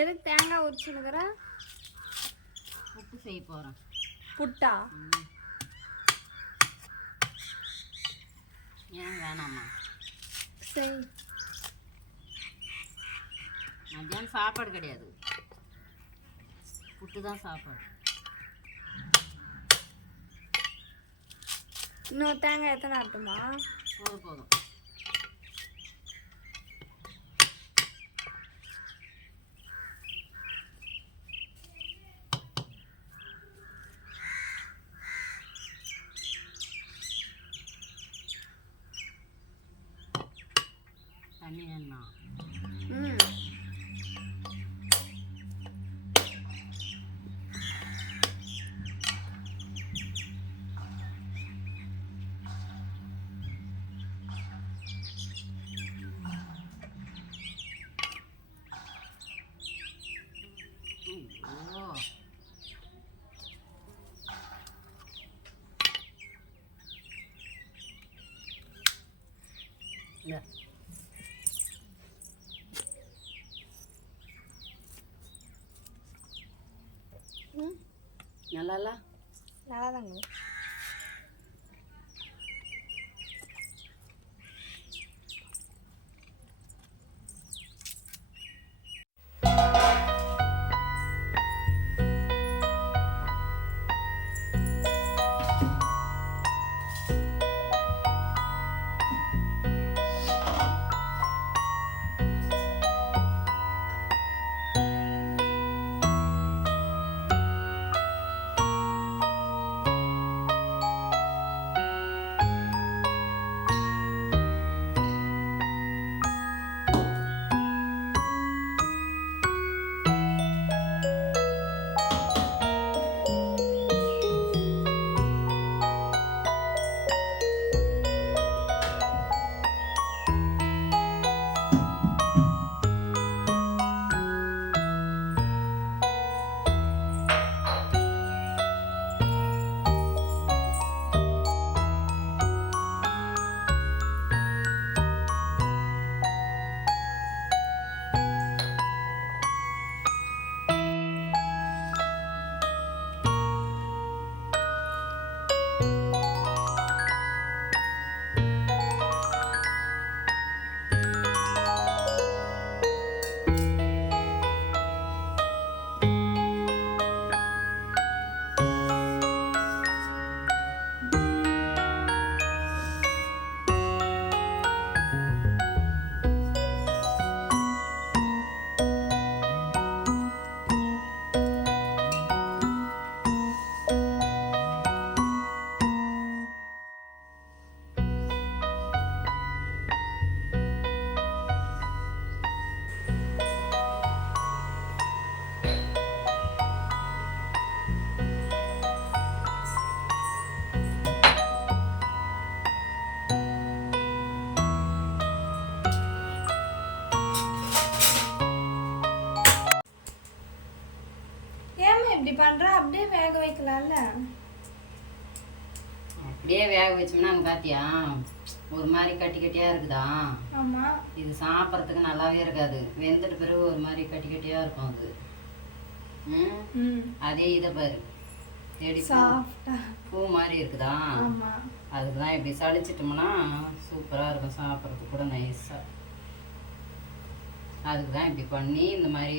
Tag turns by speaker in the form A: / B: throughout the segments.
A: எதுக்கு தேங்காய் உரிச்சுனுக்குற
B: உப்பு செய்ய போகிறேன்
A: புட்டா?
B: ஏன் வேணாம்மா
A: சரி
B: மத்தியானம் சாப்பாடு கிடையாது. புட்டு தான் சாப்பாடு.
A: இன்னொரு தேங்காய் எத்தனை ஆட்டுமா?
B: போதும் போதும். தண்ணி வேணுமா
A: ம்
B: ஐயோ இல்லை
A: ம்
B: நல்லா இல்லை
A: நல்லா தாங்க அப்படியே வேக
B: வச்சோம்னா அங்கே பார்த்தியா ஒரு மாதிரி கட்டி கட்டியாக இருக்குதா? இது சாப்பிட்றதுக்கு நல்லாவே இருக்காது. வெந்துட்ட பிறகு ஒரு மாதிரி கட்டி கட்டியாக இருக்கும் அது. ம்? அதே இதை பாரு. தேடி பூ- மாதிரி இருக்குதா? அதுக்கு தான் இப்படி சளிச்சிட்டோம்னா சூப்பராக இருக்கும். சாப்பிட்றதுக்கு கூட நைஸாக அதுக்கு தான் இப்படி பண்ணி இந்த மாதிரி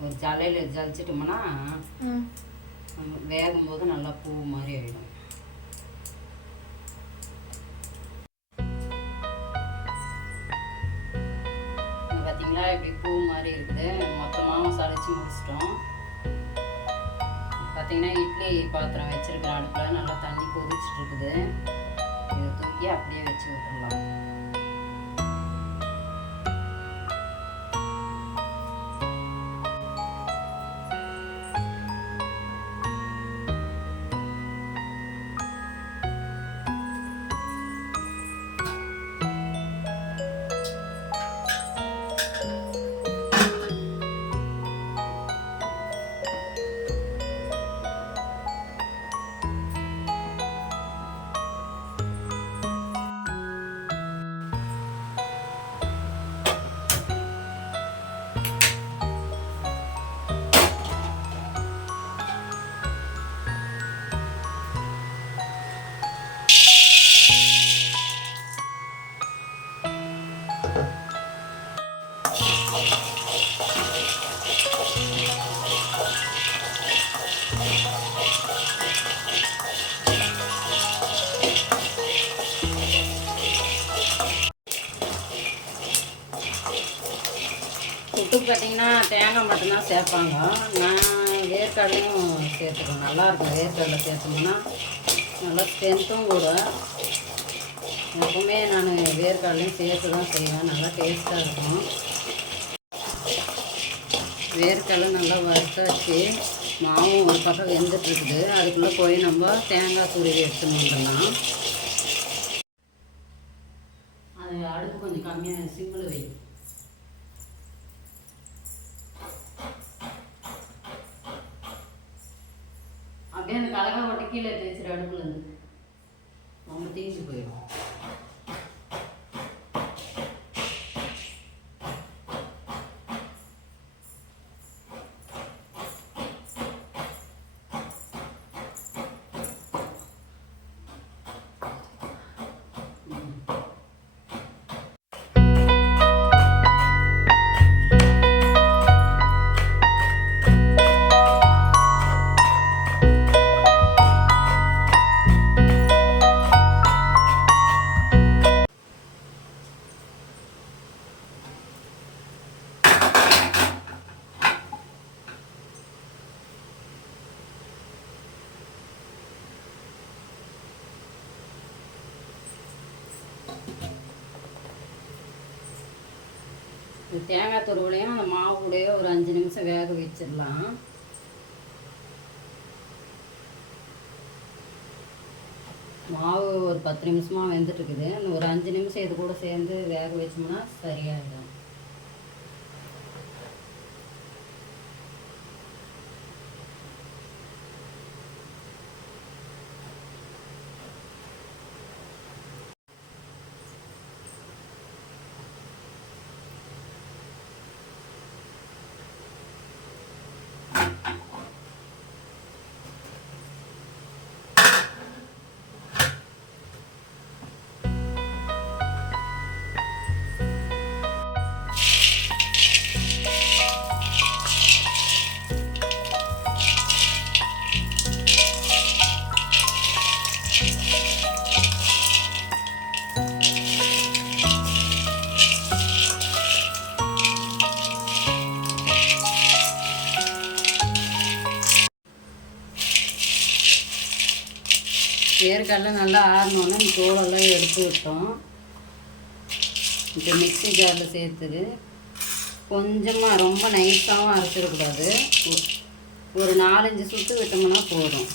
B: ஒரு ஜலையில் ஜலிச்சிட்டோம்னா வேகும்போது நல்லா பூ மாதிரி ஆயிடும். இருக்குது மொத்தமாகவும் சளிச்சு முடிச்சிட்டோம். பார்த்தீங்கன்னா இட்லி பாத்திரம் வச்சுருக்கிற அடுப்பில் நல்லா தண்ணி கொதிச்சிட்டு இருக்குது. இதை தூக்கி அப்படியே வச்சு விட்டுடலாம் தொட்டுக்கு பார்த்தீங்கன்னா தேங்காய் மட்டும்தான் சேர்ப்பாங்க. நான் வேர்க்கடலையும் சேர்த்துக்கணும் நல்லாயிருக்கும் வேர்க்கடலை சேர்த்தோம்னா நல்லா ஸ்ட்ரென்த்தும் கூட எப்பவுமே நான் வேர்க்கடலையும் சேர்த்து தான் செய்வேன். நல்லா டேஸ்ட்டாக இருக்கும். வேர்க்கடலை நல்லா வறுத்தாச்சு. மாவும் ஒரு பக்கம் வெந்துட்டுருக்குது. அதுக்குள்ளே போய் நம்ம தேங்காய் துருவி எடுத்துன்னு வந்துடலாம். அது அடுப்பு கொஞ்சம் கம்மியாக சிம்மில் வை. தேங்காய் துருவலையும் அந்த மாவுடைய ஒரு அஞ்சு நிமிஷம் வேக வச்சிடலாம். மாவு ஒரு பத்து நிமிஷமாக வெந்துட்டுருக்குது அந்த ஒரு அஞ்சு நிமிஷம் இது கூட சேர்ந்து வேக வச்சோம்னா சரியாயிடும். வேர்க்கடலை நல்லா ஆறினோன்னே தோலெல்லாம் எடுத்து விட்டோம். இப்போ மிக்ஸி ஜாரில் சேர்த்துது. கொஞ்சமாக ரொம்ப நைஸாகவும் அரைச்சிடக்கூடாது. ஒரு நாலஞ்சு சுட்டு விட்டோம்னா போதும்.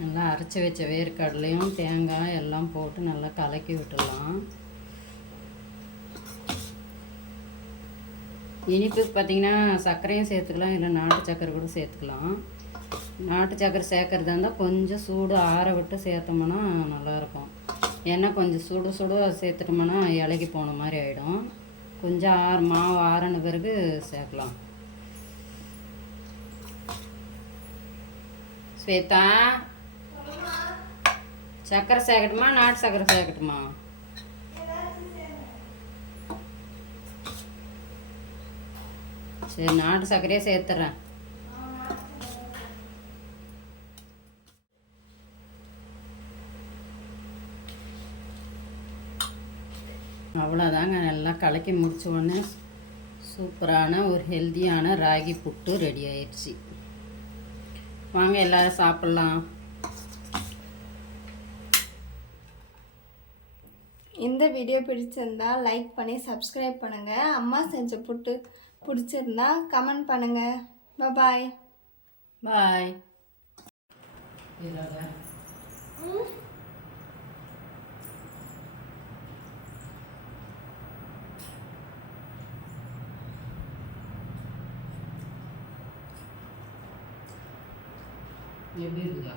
B: நல்லா அரைச்சி வச்ச வேர்க்கடலையும் தேங்காய் எல்லாம் போட்டு நல்லா கலக்கி விட்டுடலாம். இனிப்புக்கு பார்த்தீங்கன்னா சர்க்கரையும் சேர்த்துக்கலாம் இல்லை நாட்டு சர்க்கரை கூட சேர்த்துக்கலாம். நாட்டு சர்க்கரை சேர்க்குறதா இருந்தால் கொஞ்சம் சூடு ஆற விட்டு சேர்த்தோம்னா நல்லாயிருக்கும். ஏன்னா கொஞ்சம் சுடு சுடு சேர்த்துட்டோம்னா இலகி போன மாதிரி ஆகிடும் கொஞ்சம் ஆறு மாவு ஆறுன பிறகு சேர்க்கலாம். ஸ்வேதா சர்க்கரை சேர்க்கட்டுமா நாட்டு சர்க்கரை சேர்க்கட்டுமா சரி நாட்டு சர்க்கரையே சேர்த்துறேன். அவ்வளோதாங்க நல்லா கலக்கி முடிச்ச உடனே சூப்பரான ஒரு ஹெல்த்தியான ராகி புட்டு ரெடி ஆயிடுச்சு. வாங்க எல்லாரும் சாப்பிட்லாம்.
A: இந்த வீடியோ பிடிச்சிருந்தா லைக் பண்ணி சப்ஸ்கிரைப் பண்ணுங்க. அம்மா செஞ்ச புட்டு பிடிச்சிருந்தா கமெண்ட் பண்ணுங்க. பாய்
B: பாய் எப்படி இருக்குதா?